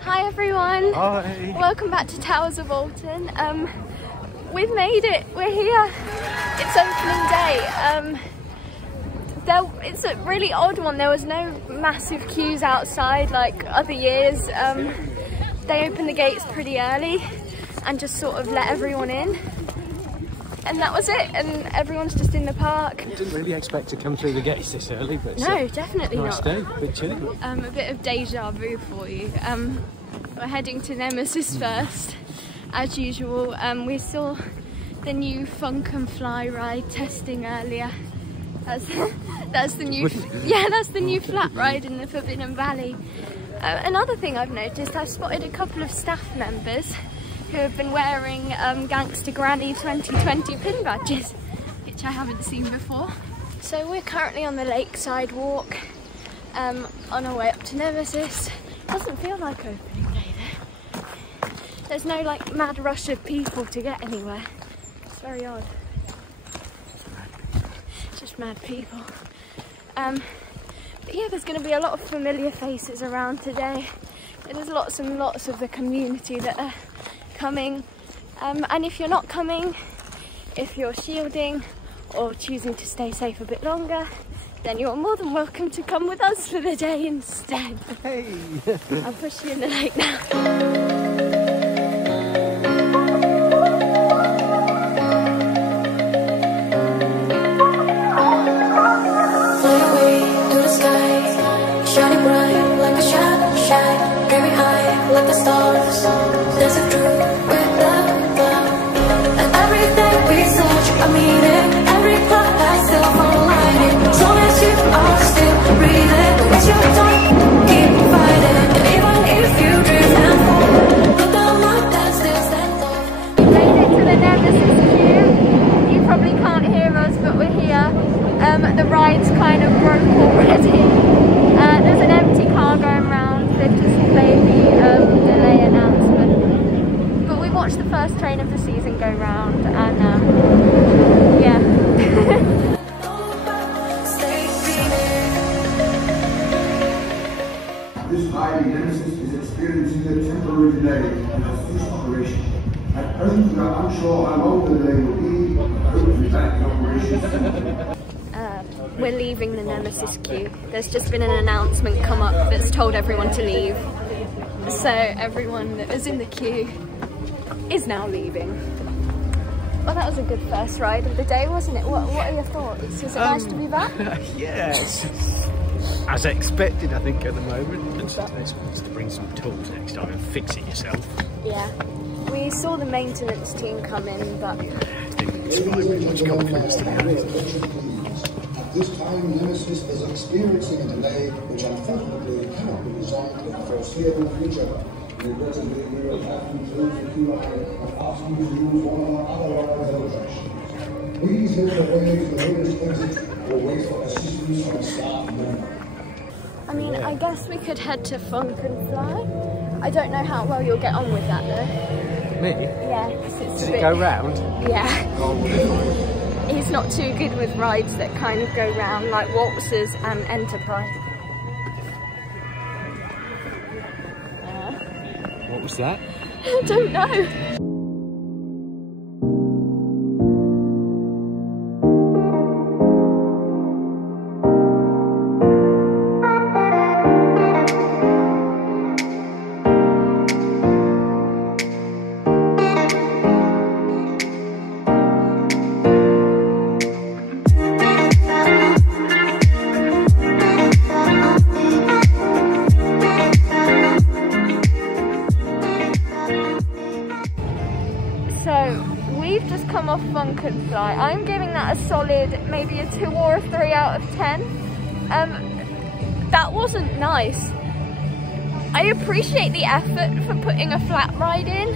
Hi everyone. Hi. Welcome back to Towers of Alton. We've made it. We're here. It's opening day. It's a really odd one. There was no massive queues outside like other years. They opened the gates pretty early and just sort of let everyone in. And that was it, and everyone's just in the park. Didn't really expect to come through the gates this early, but no, definitely nice not. Day, a bit chilly. A bit of deja vu for you. We're heading to Nemesis first, as usual. We saw the new Funk and Fly ride testing earlier. That's the new, that's the new flat ride in the Forbidden Valley. Another thing I've noticed, I've spotted a couple of staff members who have been wearing Gangster Granny 2020 pin badges, which I haven't seen before. So we're currently on the lakeside walk, on our way up to Nemesis. Doesn't feel like opening day there. There's no like mad rush of people to get anywhere. It's very odd. It's just mad people. But yeah, there's going to be a lot of familiar faces around today. There's lots and lots of the community that are coming, and if you're not coming, if you're shielding or choosing to stay safe a bit longer, then you're more than welcome to come with us for the day instead. Hey! I'll push you in the lake now. The ride's kind of broke already. There's an empty car going around. They've just played the delay announcement. But we watched the first train of the season go round, and yeah. This highway Nemesis is experiencing a temporary delay in its first operation. At present, we are unsure how long the delay will be, but hope to be back in operation soon. We're leaving the Nemesis queue. There's just been an announcement come up that's told everyone to leave. So everyone that was in the queue is now leaving. Well, that was a good first ride of the day, wasn't it? What are your thoughts? Is it nice to be back? Yes. As expected, I think, at the moment. It's supposed to bring some tools next time and fix it yourself. Yeah. We saw the maintenance team come in, but... I think it's fine with much confidence, to be honest. This time, Nemesis is experiencing a delay which unfortunately cannot be resolved in the foreseeable future. Regrettably, we will have to close the queue line and ask you to use one of our other rides and attractions. Please make your way to the nearest exit or wait for assistance from a staff member. I mean, I guess we could head to Funk and Fly. I don't know how well you'll get on with that though. Me? Yeah, because it's Does a bit... it go round? Yeah. Oh, He's not too good with rides that kind of go round, like Waltzers and Enterprise. what was that? I don't know. Just come off Funk and Fly. I'm giving that a solid maybe a 2 or a 3 out of 10. That wasn't nice. I appreciate the effort for putting a flat ride in.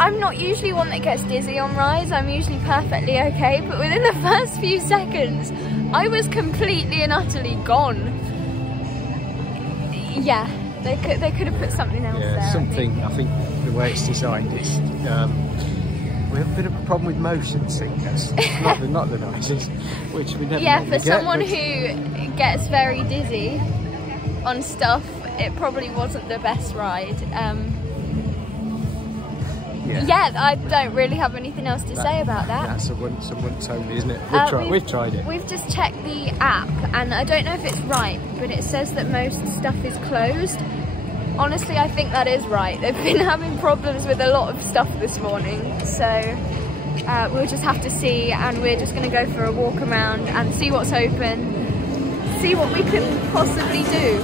I'm not usually one that gets dizzy on rides. I'm usually perfectly okay, but within the first few seconds I was completely and utterly gone. Yeah, they could have put something else there. Something, I think the way it's designed is we have a bit of a problem with motion sickness. not the nicest, which we never for get, someone who gets very dizzy on stuff, it probably wasn't the best ride. Yeah, I don't really have anything else to say about that. That's some once only, isn't it? We've tried it. We've just checked the app, and I don't know if it's right, but it says that most stuff is closed. Honestly, I think that is right. They've been having problems with a lot of stuff this morning, so we'll just have to see, and we're just going to go for a walk around and see what's open, see what we can possibly do.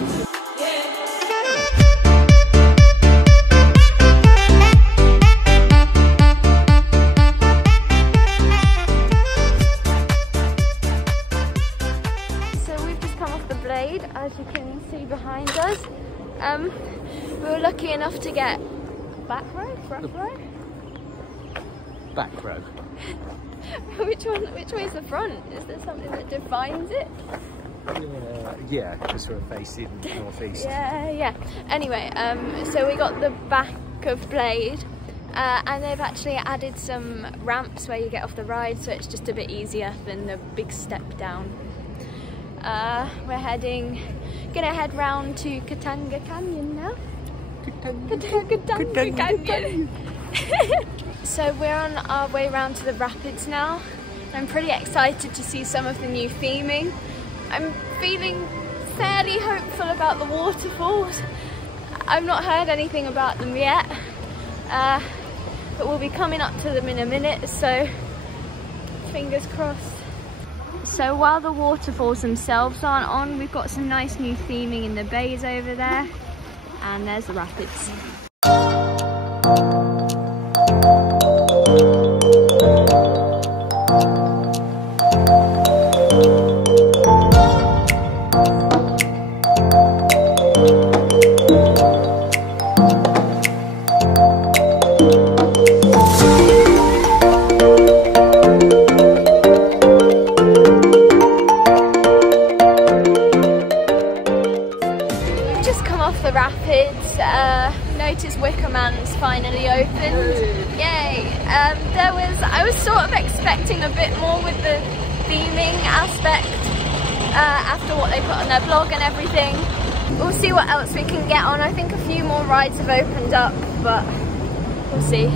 As you can see behind us, we were lucky enough to get back row, front row. Back row. Which way is the front? Is there something that defines it? Yeah, because we're facing northeast. Yeah. Anyway, so we got the back of Blade, and they've actually added some ramps where you get off the ride, so it's just a bit easier than the big step down. We're gonna head round to Katanga Canyon now. Katanga Canyon. So we're on our way round to the rapids now. I'm pretty excited to see some of the new theming. I'm feeling fairly hopeful about the waterfalls. I've not heard anything about them yet, but we'll be coming up to them in a minute, so fingers crossed. So while the waterfalls themselves aren't on, we've got some nice new theming in the bays over there, and there's the rapids. Noticed Wickerman's finally opened. Yay! I was sort of expecting a bit more with the theming aspect after what they put on their blog and everything. We'll see what else we can get on. I think a few more rides have opened up, but we'll see.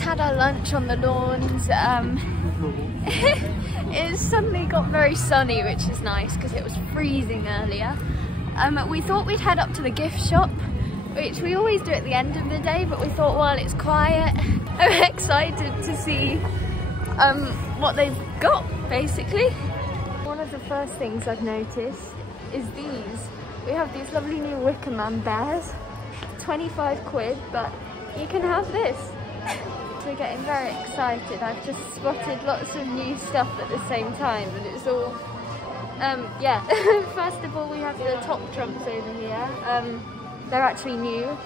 Had our lunch on the lawns. It suddenly got very sunny, which is nice because it was freezing earlier. We thought we'd head up to the gift shop, which we always do at the end of the day, but we thought, well, it's quiet. I'm excited to see what they've got, basically. One of the first things I've noticed is these. We have these lovely new Wickerman bears, 25 quid, but you can have this. We're getting very excited. I've just spotted lots of new stuff at the same time, and it's all yeah. First of all, we have the top trumps over here. They're actually new.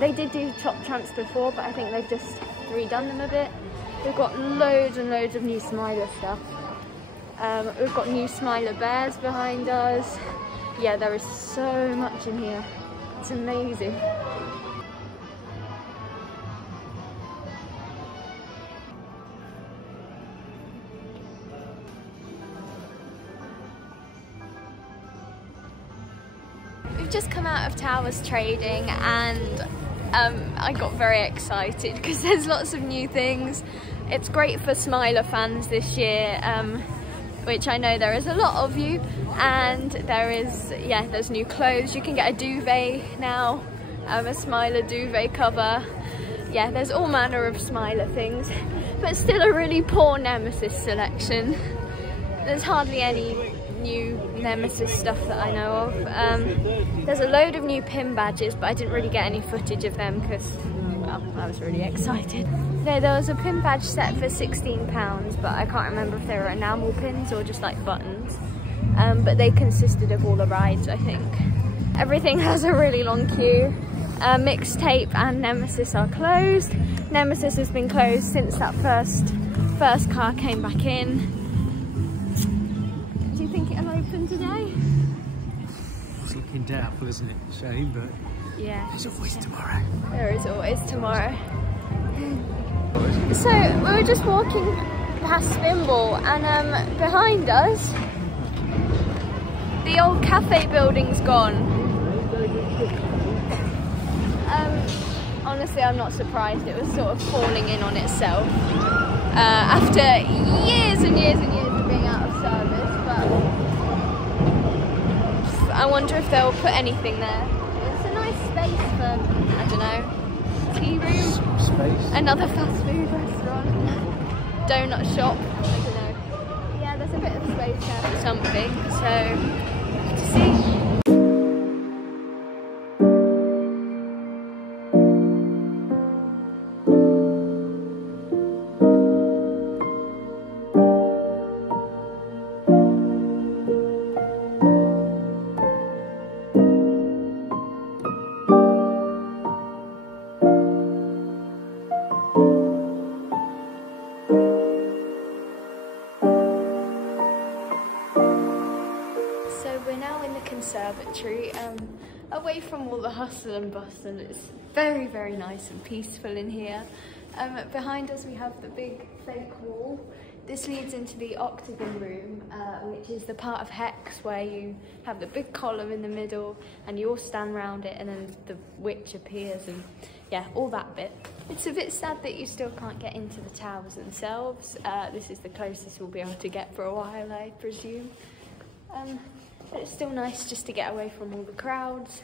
They did do top trumps before, but I think they've just redone them a bit. We've got loads and loads of new Smiler stuff. We've got new Smiler bears behind us. Yeah, there is so much in here. It's amazing. We've just come out of Towers trading, and I got very excited because there's lots of new things. It's great for Smiler fans this year, which I know there is a lot of you, and there's new clothes. You can get a duvet now, a Smiler duvet cover. Yeah, there's all manner of Smiler things, but still a really poor Nemesis selection. There's hardly any new Nemesis stuff that I know of. There's a load of new pin badges, but I didn't really get any footage of them because, well, I was really excited. There was a pin badge set for £16, but I can't remember if they were enamel pins or just like buttons. But they consisted of all the rides, I think. Everything has a really long queue. Mixtape and Nemesis are closed. Nemesis has been closed since that first car came back in. you think it'll open today? It's looking doubtful, isn't it? Shame, but yeah, there's always tomorrow. There is always tomorrow. So we were just walking past Thimble, and behind us, the old cafe building's gone. Honestly, I'm not surprised. It was sort of falling in on itself after years and years and years of being out of service. But I wonder if they'll put anything there. It's a nice space for, I don't know, tea room, Space. another fast food restaurant, donut shop. I don't know. Yeah, there's a bit of space there for something. So to see. So we're now in the conservatory, away from all the hustle and bustle. It's very, very nice and peaceful in here. Behind us we have the big fake wall. This leads into the octagon room, which is the part of Hex where you have the big column in the middle and you all stand around it, and then the witch appears, and yeah, all that bit. It's a bit sad that you still can't get into the towers themselves. This is the closest we'll be able to get for a while, I presume. But it's still nice just to get away from all the crowds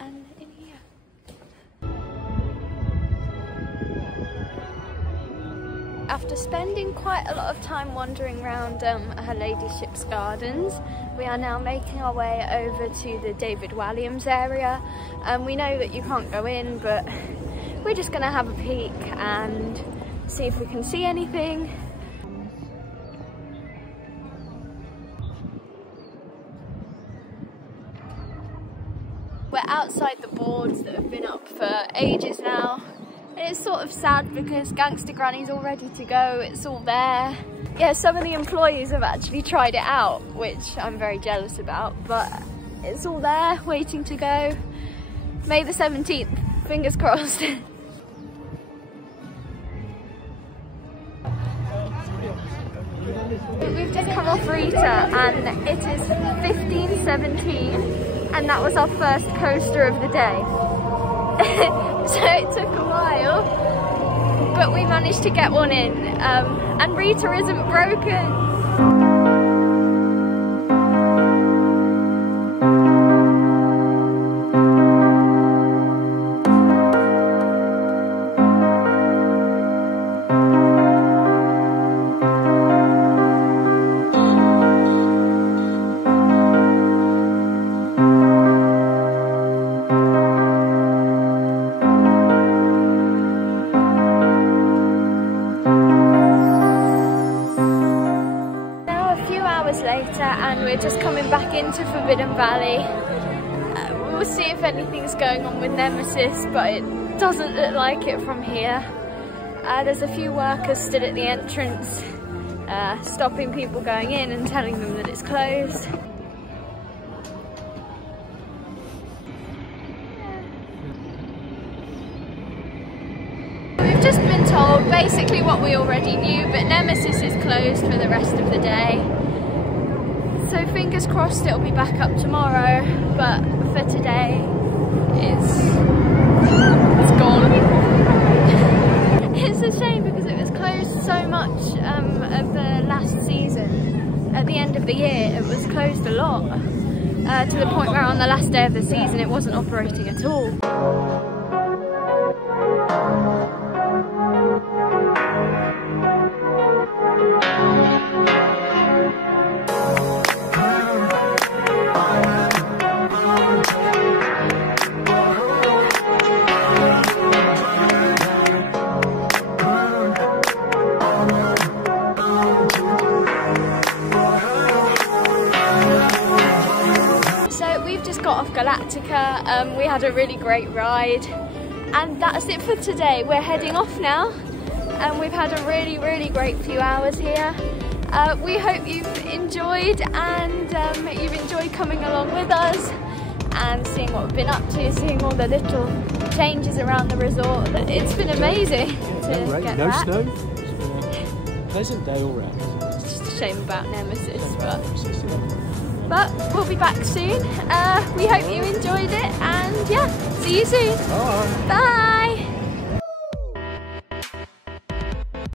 and in here. After spending quite a lot of time wandering around Her Ladyship's gardens, we are now making our way over to the David Walliams area. We know that you can't go in, but we're just going to have a peek and see if we can see anything. We're outside the boards that have been up for ages now. And it's sort of sad because Gangster Granny's all ready to go, it's all there. Yeah, some of the employees have actually tried it out, which I'm very jealous about, but it's all there, waiting to go. May the 17th, fingers crossed. We've just come off Rita and it is 15:17. And that was our first coaster of the day. So it took a while, but we managed to get one in. And Rita isn't broken. And we're just coming back into Forbidden Valley. We'll see if anything's going on with Nemesis, but it doesn't look like it from here. There's a few workers stood at the entrance, stopping people going in and telling them that it's closed. We've just been told basically what we already knew, but Nemesis is closed for the rest of the day. So fingers crossed it'll be back up tomorrow, but for today it's gone. It's a shame because it was closed so much of the last season. At the end of the year it was closed a lot, to the point where on the last day of the season it wasn't operating at all. Got off Galactica, we had a really great ride, and that's it for today. We're heading off now, and we've had a really great few hours here. We hope you've enjoyed, and you've enjoyed coming along with us and seeing what we've been up to, seeing all the little changes around the resort. It's been amazing to get no back. snow. It's been a pleasant day all round. It's just a shame about Nemesis, but we'll be back soon. We hope you enjoyed it, and yeah, see you soon. Bye. Bye.